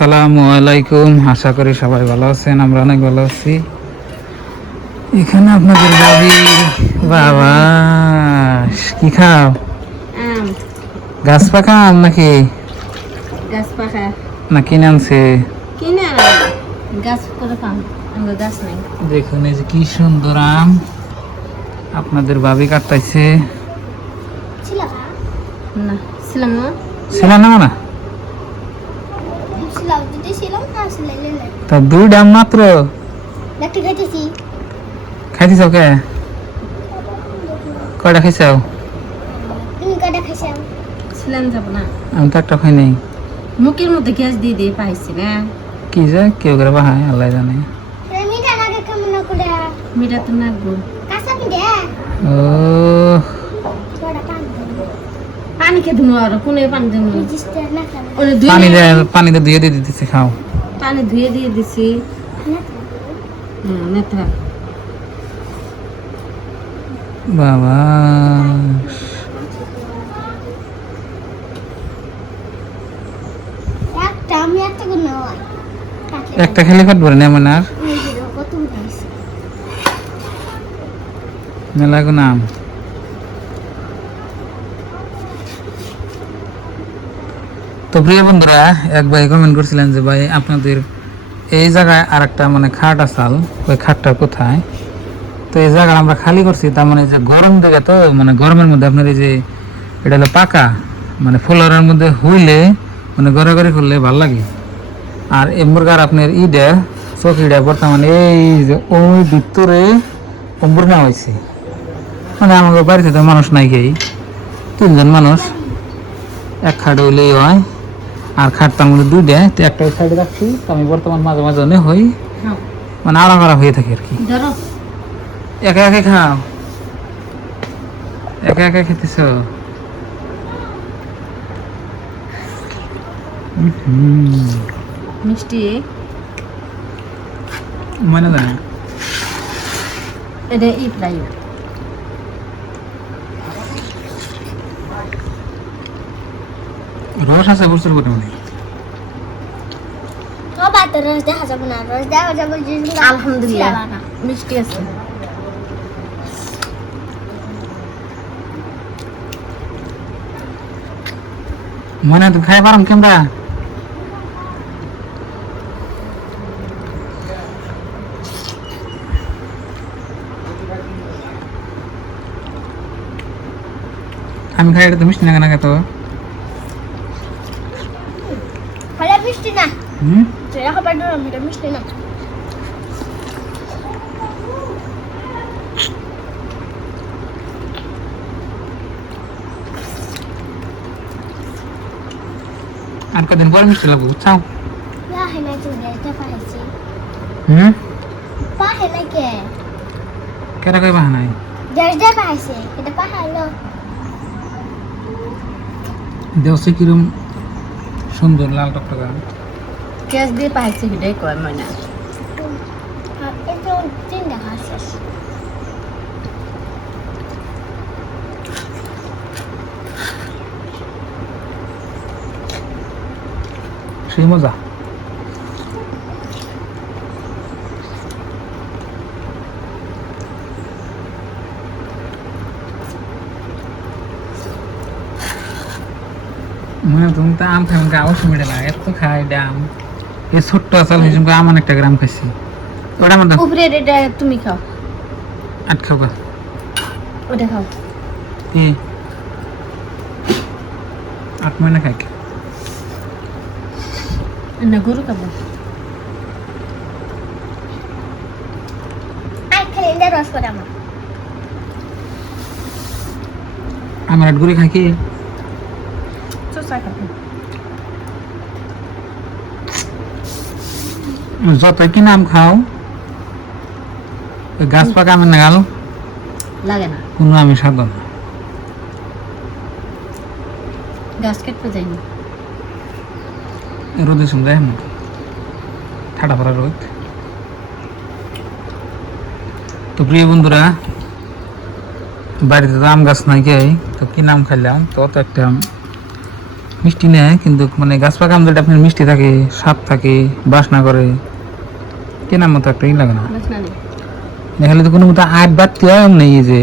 আসসালামু আলাইকুম, আশা করি সবাই ভালো আছেন। আমরা অনেক ভালো আছি। এখানে আপনাদের বাবা কি খাও? আম গাছ পাকা আম নাকি গাছ পাকা না কিনে আনছে? কিনে গাছ করে পাম আমার গাছ নাই। দেখুন এই যে কি সুন্দর আম আপনাদের ভাবি কাটতাইছে। না ছিলাম না ছিল না না তা দুইটা আম মাত্র খাইতেছ কে? কয়টা খাইছাও? ছিলাম যাব না আমি তো একটা খাই নাই। মুখের মধ্যে গ্যাস দিয়ে দিয়ে পাইছি না কি যে কেউ করে বাহায় আল্লাহ জানে। মিটা তো নাকবো ও পানি খেয়ে ধুনো আর কোনে পানি ধুনো পানিতে ধুয়ে দিয়ে দিতেছে, খাও। পানি ধুয়ে দিয়ে দিছি নেত্রা বাবা একটা খেলে কত বলে নেমন আর মেলা গুণ আম। তো প্রিয় বন্ধুরা, এক ভাই কমেন্ট করছিলেন যে ভাই আপনাদের এই জায়গায় আর একটা মানে খাট আসাল, ওই খাটটা কোথায়? তো এই জায়গা আমরা খালি করছি, তার মানে যে গরম থেকে, তো মানে গরমের মধ্যে আপনার এই যে এটা হলো পাকা মানে ফ্লোরের মধ্যে হইলে মানে ঘরে ঘরে করলে ভালো লাগে। আর এই মুরগার আপনার ইডে চকিটা বর্তমানে এই যে ওই ভিতরে অম্বুর নেওয়া হয়েছে। মানে আমাদের বাড়িতে তো মানুষ নাই, গেই 3জন মানুষ, এক খাট হইলেই হয়। আর খাট তার মধ্যে দুইটা, তো একটা সাইডে রাখছি। তো আমি বর্তমান মাঝে মাঝে অনেক হই মানে আড়া হয়ে থাকি আর কি। একা একা খাও, একা একা খেতেছ? মিষ্টি মানে না এটা ই প্রায় রস আছে প্রচুর পরিমাণে। আলহামদুলিল্লাহ মিষ্টি আছে। মানে তুমি খাই পারম কেমরা? আমি খাই, এটা তো মিষ্টি না কেন খেতো? মিষ্টি না মিষ্টি না আর কদিন পরে মিষ্টি লাগবো, বুঝছাও? কেটা কই বাহানাই দেওছে কিরম সুন্দর লাল টকটকা। গ্যাস দিয়ে পাইছে সেটাই কয় ময়না। সেই মজা। মানে তুমি তো আম খাই অবশ্য মিটে না, এত খাই আম। এই ছোট্ট আসাল হিসেবে আম অনেকটা গ্রাম খাইছি। ওটা আমার দাম উপরে এটা তুমি খাও, আট খাও গা। ওটা খাও। কি 8 মহিনা খাই না গরু খাবো রস করে আমার 8 গুড়ি খাই কি যত কি নাম খাও, ওই গাছ পাকা আমের নাগাল লাগে না, কোনো আমি সাধন গাছ কেটে যায়নি। রোদে শুনতে ঠাডা পড়া রোদ। তো প্রিয় বন্ধুরা, বাড়িতে তো আম গাছ নাই, কে তো কি নাম খাইলাম, তো একটা মিষ্টি নেয় কিন্তু মানে গাছ পাকা আম যেটা আপনার মিষ্টি থাকে, স্বাদ থাকে, বাসনা করে, কেনার মতো একটা ই লাগে না। বাস না নেই। দেখালে তো কোনো মতো আট বাড়তি হয় আম নেই যে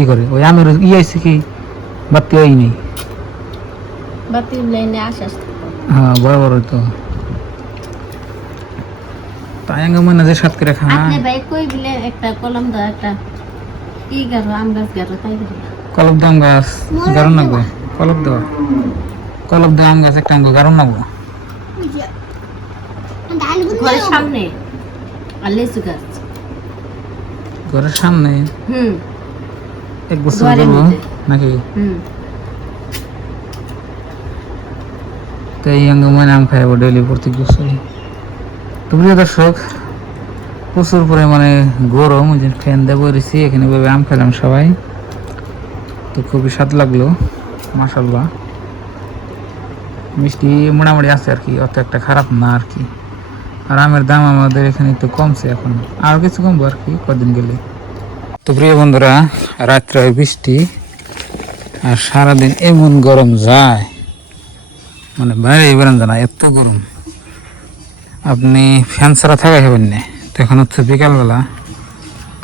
ই করে, ওই আমের ই আইসে কি বাড়তি হয় নেই। বাতি লাইনে আসে আসতে। হ্যাঁ বড় বড় তো তাই আঙ্গ মনে যে সাত করে খায়। আপনি ভাই কই বিলে একটা কলম দাও, একটা কি গারো আম গাছ গারো তাই গারো। কলব দাম গাছ গারণ নাগবো, কলব দেওয়া কলব দেওয়া আম গাছ একটা আঙ্গ গারণ নাগবো। ঘরের সামনে আর লিচু গাছ। ঘরের সামনে হুম। এক বছর ঘরের করবো মধ্যে। নাকি? হুম। তো এই আঙ্গ মনে আম খাইবো ডেলি প্রত্যেক বছরই। তো প্রিয় দর্শক, প্রচুর পরিমাণে গরম, ওই যে ফ্যান দেবো রয়েছি এখানে ভাবে আম খেলাম সবাই, তো খুবই স্বাদ লাগলো মাশাল্লাহ। মিষ্টি মোটামুটি আছে আর কি, অত একটা খারাপ না আর কি। আর আমের দাম আমাদের এখানে একটু কমছে, এখন আর কিছু কমবো আর কি কদিন গেলে। তো প্রিয় বন্ধুরা, রাত্রে হয় বৃষ্টি আর সারাদিন এমন গরম যায়, মানে বাইরে বেরোন যায় না, এত গরম আপনি ফ্যান ছাড়া থাকাই হবেন না। তো এখন হচ্ছে বিকালবেলা,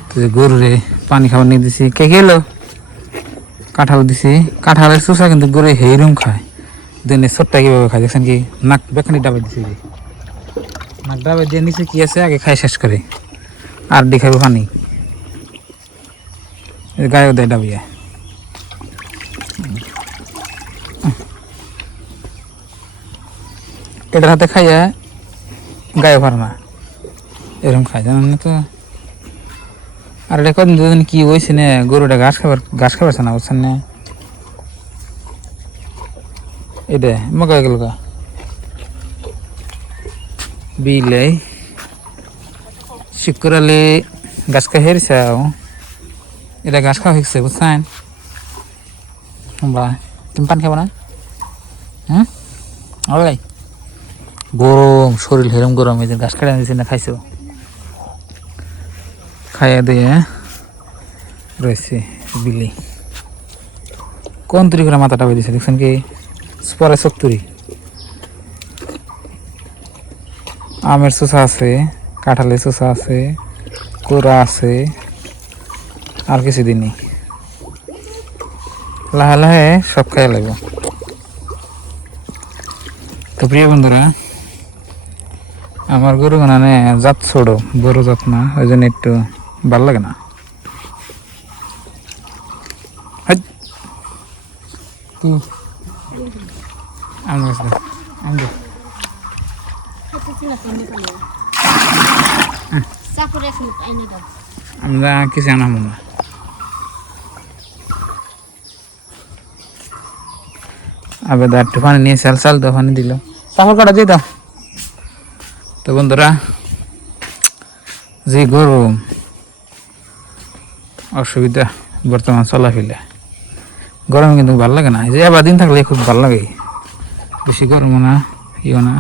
তো যে গরুরে পানি খাবার নিয়ে দিছি, কে খেলো কাঁঠাল দিছি, কাঁঠালের চোষা কিন্তু গরু হেইরুম খায়, দিনে ছোট্টা কীভাবে খায় দেখছেন কি, নাক বেখানি ডাবাই দিছে, যে নাক ডাবাই দিয়ে নিচে কি আছে আগে খাই শেষ করে আর দেখাবে পানি গায়েও দেয় ডাবিয়া। এটার হাতে খাইয়া গায়ে পারে না, এরকম খায় জানেন না তো। আর এটা কদিন দুদিন কি হয়েছে না, গরুটা ঘাস খাবারছে না বুঝছেন না, এটা মগা গেল গা বিলে শুক্রালে গাছ খা হেরছে, এটা ঘাস খাওয়া হয়েছে বুঝছেন। বা তুমি পান খাবো না? হুম ওলাই গরম শরীর হেরম গরম, এই যে ঘাস কাটা দিয়েছে না খাইছো, খাইয়া দিয়ে রয়েছে বিলি। কোন তুরি করে মাথাটা বেঁধেছে দেখছেন কি, পরে সত্তরি। আমের চোষা আছে, কাঁঠালের চোষা আছে, কোরা আছে, আর কিছুদিন নেই, লাহে লাহে সব খাইয়া লাগবে। তো প্রিয় বন্ধুরা, আমার গরু মানে জাত ছোট, বড় জাত না, ওই জন্য একটু ভাল লাগে না। কি আম গাছ দেখ, আম দেখ। চাকুরে এখন আইনা দাও। আমরা কিছু আনাবো না, আবার একটু পানি নিয়ে চাল চাল তো পানি দিল, চাপড় কাটা দিয়ে দাও। তো বন্ধুরা, যে গরম অসুবিধা বর্তমান চলাফেরা, গরমে কিন্তু ভালো লাগে না, এই যে আবার দিন থাকলে খুব ভালো লাগে, বেশি গরমও না ইও না।